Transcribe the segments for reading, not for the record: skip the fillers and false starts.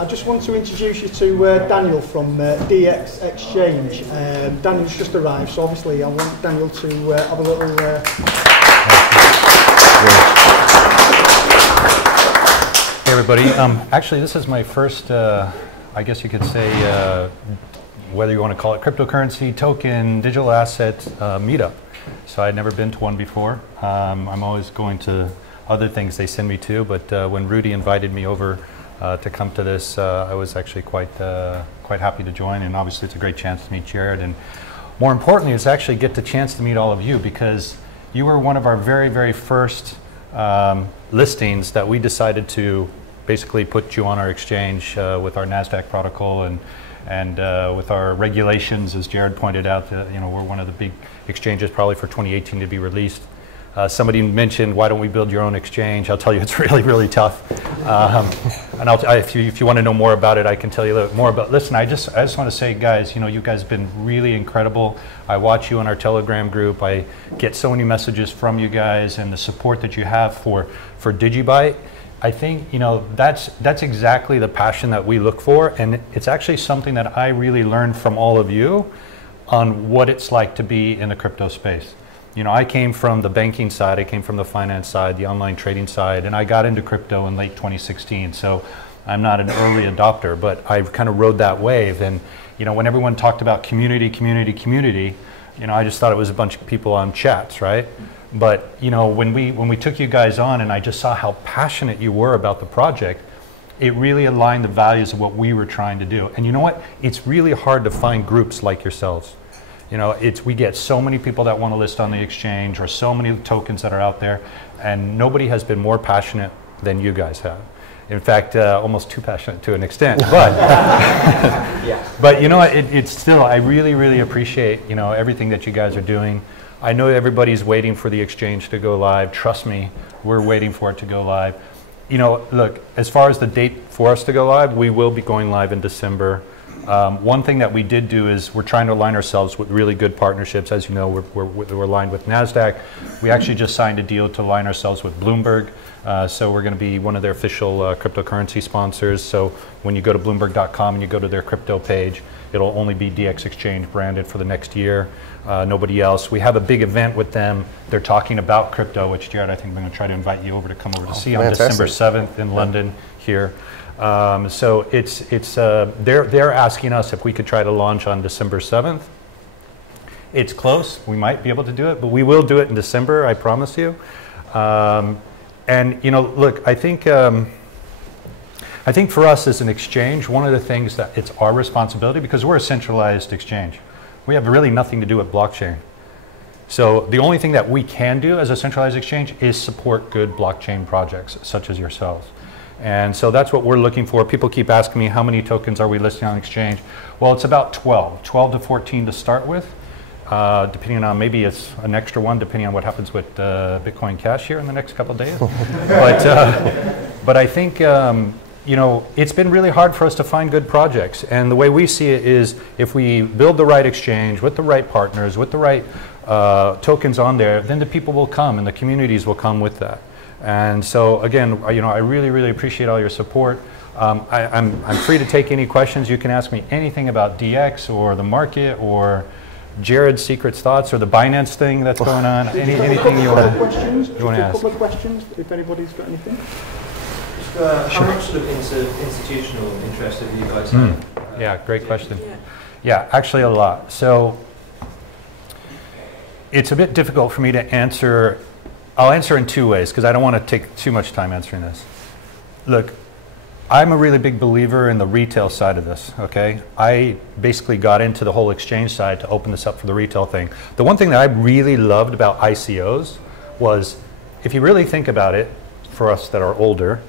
I just want to introduce you to Daniel from DX Exchange. Daniel's just arrived, so obviously I want Daniel to have a little... Hey everybody, actually this is my first, I guess you could say, whether you want to call it cryptocurrency, token, digital asset meetup. So I'd never been to one before. I'm always going to other things they send me to, but when Rudy invited me over to come to this, I was actually quite happy to join, and obviously it's a great chance to meet Jared, and more importantly it's actually get the chance to meet all of you, because you were one of our very, very first listings that we decided to basically put you on our exchange with our NASDAQ protocol and with our regulations, as Jared pointed out. You know, we're one of the big exchanges probably for 2018 to be released. Somebody mentioned, why don't we build your own exchange? I'll tell you, it's really, really tough. And if you want to know more about it, I can tell you a little more. But listen, I just want to say, guys, you know, you guys have been really incredible. I watch you on our Telegram group. I get so many messages from you guys, and the support that you have for DigiByte. I think, you know, that's exactly the passion that we look for, and it's actually something that I really learned from all of you on what it's like to be in the crypto space. You know, I came from the banking side, I came from the finance side, the online trading side, and I got into crypto in late 2016. So I'm not an early adopter, but I kind of rode that wave. And, you know, when everyone talked about community, you know, I just thought it was a bunch of people on chats, right? But, you know, when we took you guys on and I just saw how passionate you were about the project, it really aligned the values of what we were trying to do. And you know what? It's really hard to find groups like yourselves. You know, we get so many people that want to list on the exchange, or so many tokens that are out there, and nobody has been more passionate than you guys have. In fact, almost too passionate to an extent. But, but you know, it's still, I really, really appreciate, you know, everything that you guys are doing. I know everybody's waiting for the exchange to go live. Trust me, we're waiting for it to go live. You know, look, as far as the date for us to go live, we will be going live in December. One thing that we did do is we're trying to align ourselves with really good partnerships. As you know, we're aligned with NASDAQ. We actually just signed a deal to align ourselves with Bloomberg. So we're going to be one of their official cryptocurrency sponsors. So when you go to Bloomberg.com and you go to their crypto page, it'll only be DX Exchange branded for the next year. Nobody else. We have a big event with them. They're talking about crypto, which Jared, I think I'm going to try to invite you over to come over to see on December 7th in London here. So they're asking us if we could try to launch on December 7th. It's close. We might be able to do it, but we will do it in December, I promise you. And you know, look, I think for us as an exchange, one of the things that it's our responsibility, because we're a centralized exchange. We have really nothing to do with blockchain. So the only thing that we can do as a centralized exchange is support good blockchain projects such as yourselves. And so that's what we're looking for. People keep asking me, how many tokens are we listing on exchange? Well, it's about 12 to 14 to start with, depending on, maybe it's an extra one depending on what happens with Bitcoin Cash here in the next couple of days. But I think, you know, it's been really hard for us to find good projects. And the way we see it is, if we build the right exchange with the right partners, with the right tokens on there, then the people will come and the communities will come with that. And so again, you know, I really, really appreciate all your support. I'm free to take any questions. You can ask me anything about DX or the market or Jared's secret thoughts or the Binance thing that's going on. Anything you want to ask. A couple of questions, if anybody's got anything. How much sort of institutional interest have you guys had? Yeah, great question. Yeah, actually a lot. So it's a bit difficult for me to answer. I'll answer in two ways because I don't want to take too much time answering this. Look, I'm a really big believer in the retail side of this, okay? I basically got into the whole exchange side to open this up for the retail thing. The one thing that I really loved about ICOs was, if you really think about it, for us that are older,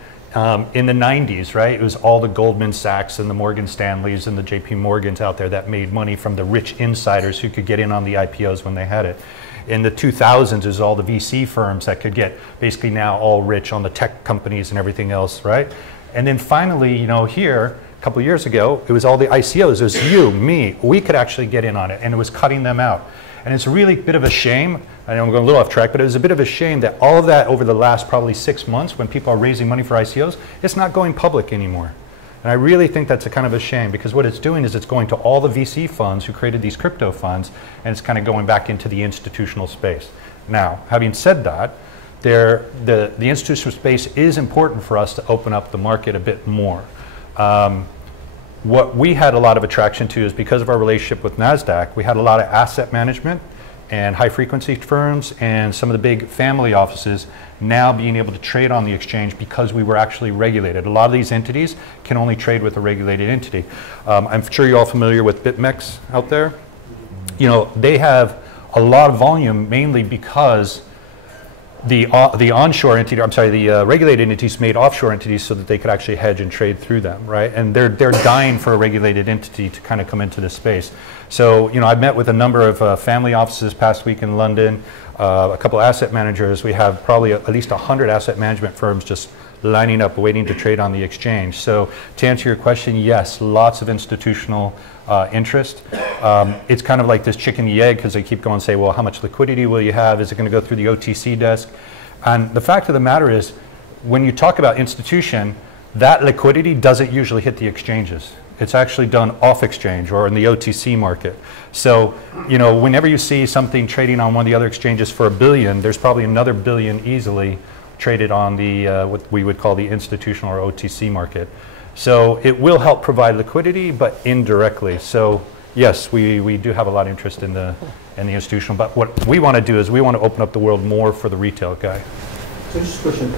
in the 90s, right, it was all the Goldman Sachs and the Morgan Stanleys and the JP Morgans out there that made money from the rich insiders who could get in on the IPOs when they had it. In the 2000s, it was all the VC firms that could get basically now all rich on the tech companies and everything else, right? And then finally, you know, here, a couple of years ago, it was all the ICOs. It was you, me. We could actually get in on it, and it was cutting them out. And it's a really bit of a shame. I know I'm going a little off track, but it was a bit of a shame that all of that over the last probably 6 months, when people are raising money for ICOs, it's not going public anymore. And I really think that's a kind of a shame, because what it's doing is it's going to all the VC funds who created these crypto funds, and it's kind of going back into the institutional space. Now, having said that, the institutional space is important for us to open up the market a bit more. What we had a lot of attraction to is because of our relationship with NASDAQ, we had a lot of asset management and high frequency firms and some of the big family offices now being able to trade on the exchange because we were actually regulated. A lot of these entities can only trade with a regulated entity. I'm sure you're all familiar with BitMEX out there. You know, they have a lot of volume mainly because the onshore entity, I'm sorry, the regulated entities made offshore entities so that they could actually hedge and trade through them, right? And they're dying for a regulated entity to kind of come into this space. So, you know, I've met with a number of family offices past week in London, a couple asset managers. We have probably at least 100 asset management firms just lining up, waiting to trade on the exchange. So to answer your question, yes, lots of institutional interest. It's kind of like this chicken and the egg, because they keep going and say, well, how much liquidity will you have? Is it going to go through the OTC desk? And the fact of the matter is, when you talk about institution, that liquidity doesn't usually hit the exchanges. It's actually done off exchange or in the OTC market. So, you know, whenever you see something trading on one of the other exchanges for $1 billion, there's probably another $1 billion easily traded on the what we would call the institutional or OTC market. So it will help provide liquidity, but indirectly. So yes, we do have a lot of interest in the institutional. But what we want to do is we want to open up the world more for the retail guy. So just a question.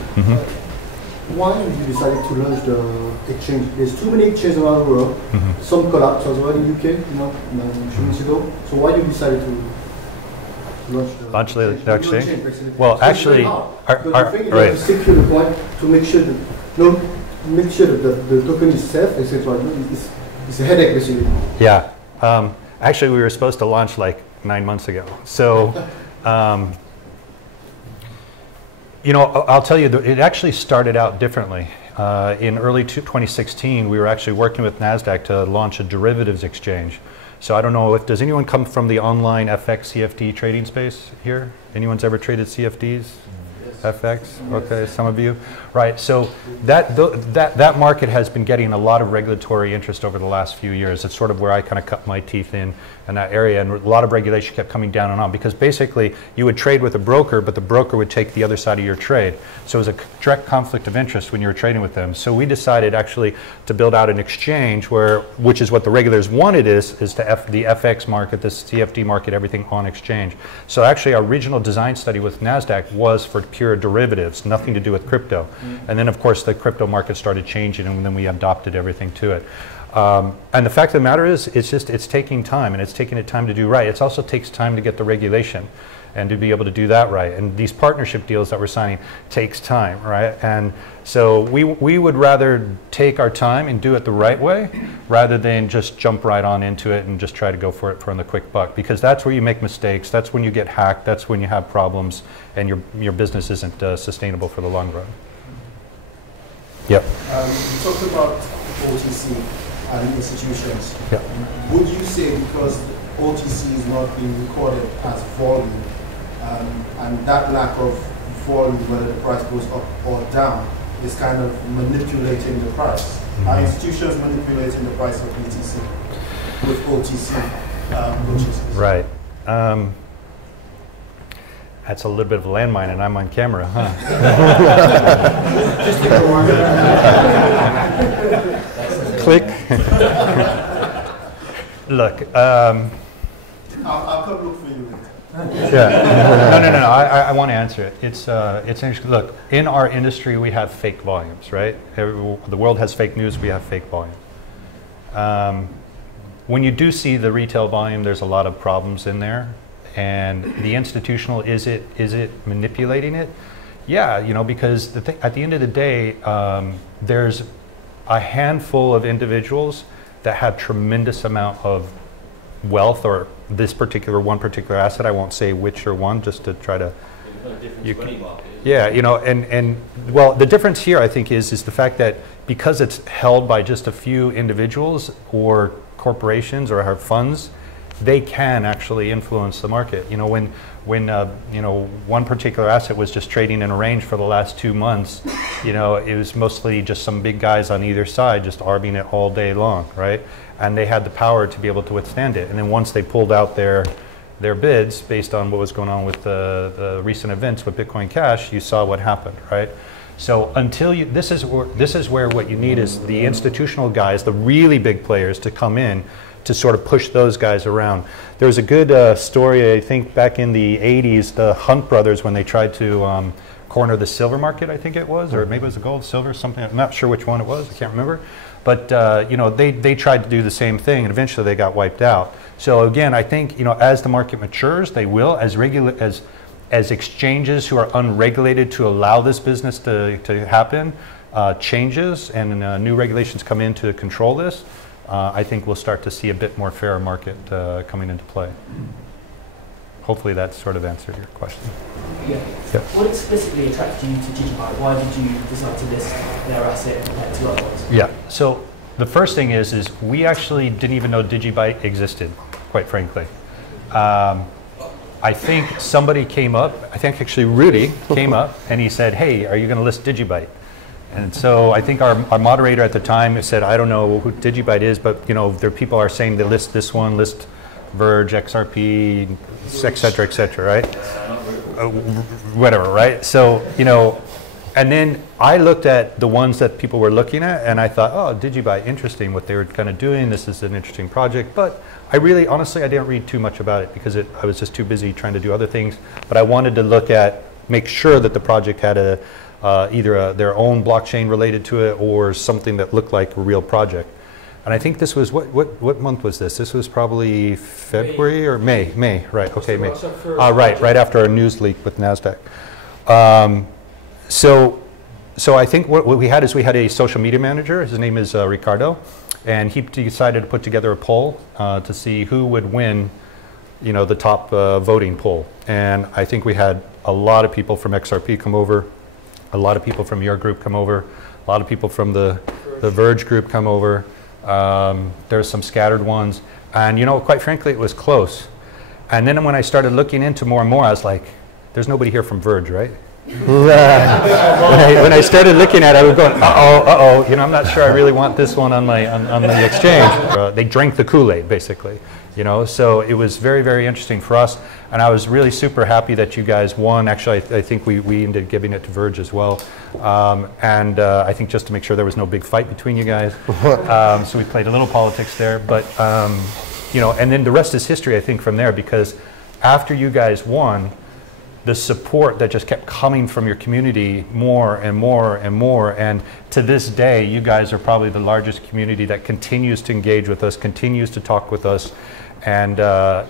Why did you decide to launch the exchange? There's too many exchanges around the world. Some collapsed as well in the UK, you know, a few months ago. So why did you decide to launch the exchange? Well, so actually, right. Secure the point to make sure that the token is safe, etc. It's a headache basically. Yeah. Actually, we were supposed to launch like 9 months ago. So. You know, I'll tell you, it actually started out differently. In early 2016, we were actually working with NASDAQ to launch a derivatives exchange. So I don't know if, does anyone come from the online FX CFD trading space here? Anyone's ever traded CFDs? Yes. FX? Okay, some of you. Right, so that market has been getting a lot of regulatory interest over the last few years. It's sort of where I kind of cut my teeth in that area, and a lot of regulation kept coming down and on, because basically you would trade with a broker, but the broker would take the other side of your trade. So it was a direct conflict of interest when you were trading with them. So we decided actually to build out an exchange which is what the regulators wanted, is to the FX market, this CFD market, everything on exchange. So actually our original design study with NASDAQ was for pure derivatives, nothing to do with crypto. And then of course the crypto market started changing, and then we adopted everything to it. And the fact of the matter is, it's taking time, and it's taking it time to do right. It also takes time to get the regulation and to be able to do that right. And these partnership deals that we're signing takes time, right? And so we would rather take our time and do it the right way rather than just jump right on into it and just try to go for it from the quick buck, because that's where you make mistakes, that's when you get hacked, that's when you have problems, and your business isn't sustainable for the long run. Yep. You talked about OTC and institutions. Yep. Would you say because OTC is not being recorded as volume, and that lack of volume, whether the price goes up or down, is kind of manipulating the price? Are institutions manipulating the price of BTC with OTC purchases? Right. That's a little bit of a landmine, and I'm on camera, huh? Just take a one. Click. Look. I'll come look for you later. Yeah. No. I want to answer it. It's interesting. Look, in our industry, we have fake volumes, right? The world has fake news. We have fake volume. When you do see the retail volume, there's a lot of problems in there. And the institutional, is it manipulating it? Yeah, you know, because at the end of the day, there's a handful of individuals that have tremendous amount of wealth, or this one particular asset. I won't say which or one, just to try to. Yeah, you know, and well, the difference here, I think, is the fact that because it's held by just a few individuals or corporations or funds, they can actually influence the market. You know, when you know, one particular asset was just trading in a range for the last 2 months, you know, it was mostly just some big guys on either side just arbing it all day long, right? And they had the power to be able to withstand it. And then once they pulled out their bids based on what was going on with the recent events with Bitcoin Cash, you saw what happened, right? So until you, this is where what you need is the institutional guys, the really big players, to come in to sort of push those guys around. There was a good story, I think, back in the 80s, the Hunt brothers, when they tried to corner the silver market, I think it was, or maybe it was the gold, silver, something. I'm not sure which one it was. I can't remember. But you know, they tried to do the same thing, and eventually they got wiped out. So again, I think, you know, as the market matures, they will, as exchanges who are unregulated to allow this business to happen, changes and new regulations come in to control this, I think we'll start to see a bit more fair market coming into play. Hopefully that sort of answered your question. Yeah. Yep. What explicitly attracted you to DigiByte? Why did you decide to list their asset compared to other ones? Yeah, so the first thing is we actually didn't even know DigiByte existed, quite frankly. I think somebody came up, I think actually Rudy came up and he said, hey, are you going to list DigiByte? And so I think our moderator at the time said, I don't know who DigiByte is, but you know, there people are saying they list this one, list Verge, XRP, et cetera, right? Whatever, right? So, you know, and then I looked at the ones that people were looking at and I thought, oh, DigiByte, interesting what they were kind of doing. This is an interesting project. But I really, honestly, I didn't read too much about it because I was just too busy trying to do other things. But I wanted to make sure that the project had either their own blockchain related to it or something that looked like a real project. And I think this was, what month was this? This was probably February or May, right, okay, May. Right after our news leak with NASDAQ. So I think what we had is we had a social media manager. His name is Ricardo, and he decided to put together a poll to see who would win, you know, the top voting poll. And I think we had a lot of people from XRP come over, a lot of people from your group come over, a lot of people from the Verge group come over. There's some scattered ones, and you know, quite frankly, it was close. And then when I started looking into more and more, I was like, "There's nobody here from Verge, right?" when I started looking at it, I was going, uh-oh, you know, I'm not sure I really want this one on the exchange. They drank the Kool-Aid, basically, you know, so it was very, very interesting for us, and I was really super happy that you guys won. Actually, I think we ended up giving it to Verge as well, and I think just to make sure there was no big fight between you guys, so we played a little politics there, but, you know, and then the rest is history, I think, from there, because after you guys won, the support that just kept coming from your community more and more and more, and to this day you guys are probably the largest community that continues to engage with us, continues to talk with us, and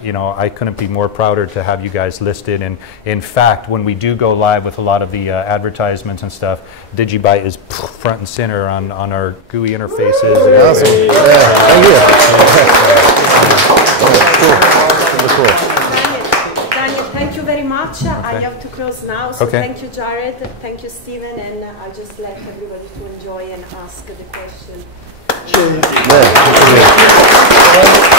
you know, I couldn't be more prouder to have you guys listed. And in fact, when we do go live with a lot of the advertisements and stuff, DigiByte is front and center on our GUI interfaces. Awesome. Thank you. Cool. Thank you very much. Okay. I have to close now, so okay. Thank you, Jared. Thank you, Stephen, and I'll just let everybody to enjoy and ask the question. Cheers. Yeah.